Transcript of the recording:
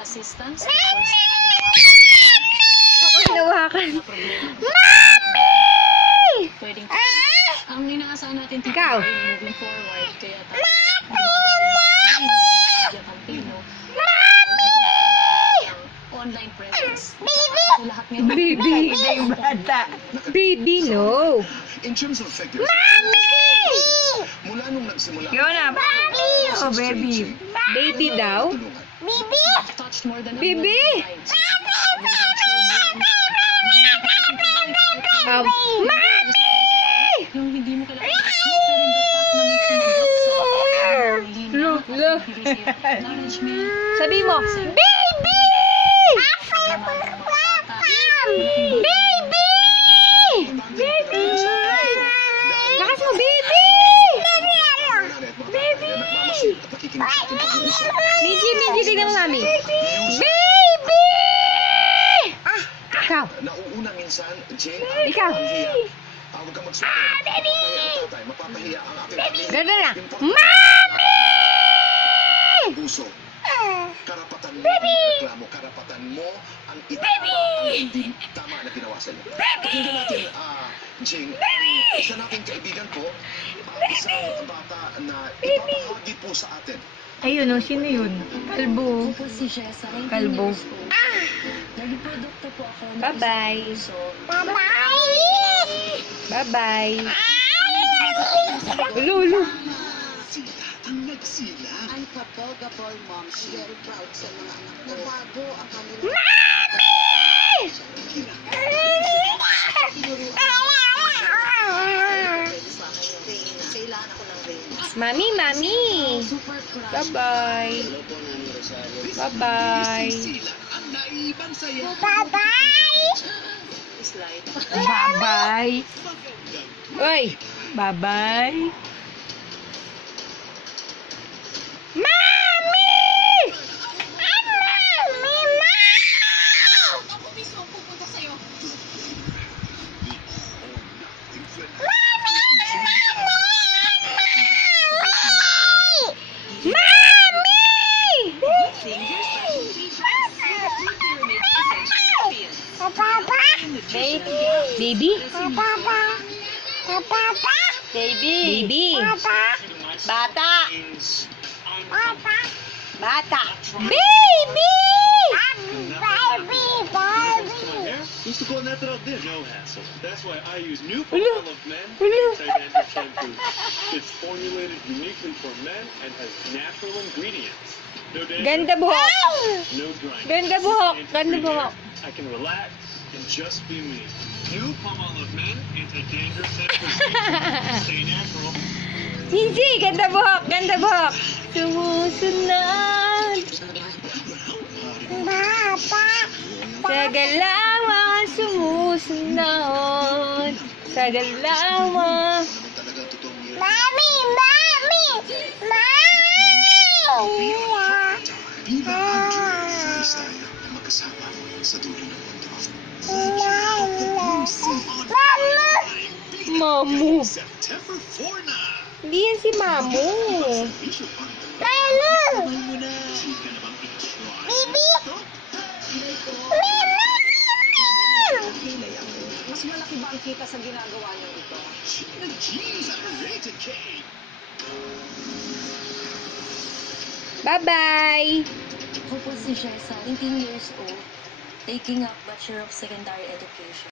assistance. Ako hinawakan. Pwedeng ang inaasahan natin Ikaw. moving forward kaya tayo campaign, no? Online presence. So, lahat ngayon Baby! Yung bata. Baby, no. In terms of figures, mula nung nagsimula, Yun na. Baby! Oh, baby. Baby daw? touched more than a Baby! million lives. Yung hindi mo kailangan Look, look. management. Sabi mo, baby! Baby! Baby! Lakas mo, baby! Baby! Minji, tignan mo mami. Baby! Ikaw. nauuna minsan, Jane, Ikaw. huwag kang magsuko. Baby! Mapapahiya ang ating Ganda na. Mami! puso. Karapatan mo ang reklamo, karapatan mo ang hindi tama na ginawa sa iyo. Pakinggan natin, Jing, isa nating kaibigan po, isang bata na ipapahagi po sa atin. Ayun, oh, sino yun? Kalbo. Ako po si Jessa. Kalbo. Naging produkto po ako. Bye-bye. Bye-bye. Lulu. Sila ang nagsila. Ang kapog-kapol moms, very proud sa mga anak ko. Bago ang kanila. Kailangan ako ng rain. Mami, mami. Super crush. Bye-bye. Bye-bye. Sila ang naibang saya. Slide. Bye-bye. Uy. Bye-bye. Mami! Ako mismo ang pupunta sa'yo. Baby? Baby? Bata? Bata? Baby! Used to call natural dish. No hassle. That's why I use new Hello. Palmolive Men Hello. anti-dandruff shampoo. It's formulated uniquely for men and has natural ingredients. No dandruff, Ganda buhok. no drying. Ganda buhok. And Ganda free buhok. hair. I can relax and just be me. New Palmolive Men anti-dandruff shampoo. Stay natural. Hindi, ganda buhok. Ganda buhok. Sumusunod. Sa galawan sumusunod. Sa galawan. Talaga totoong yun. Bilang ang Julius tayo na magkasama sa dulo ng mundo. Mamu. September 4 na! Hindi yan si Mamu. Servisyo pang mo na! Chika na bang i-try? Mas malaki ba ang kita sa ginagawa niyo ito? Chika G's at Rated K! Bye-bye. Ako po si Jessa, 18 years old, taking up Bachelor of Secondary Education.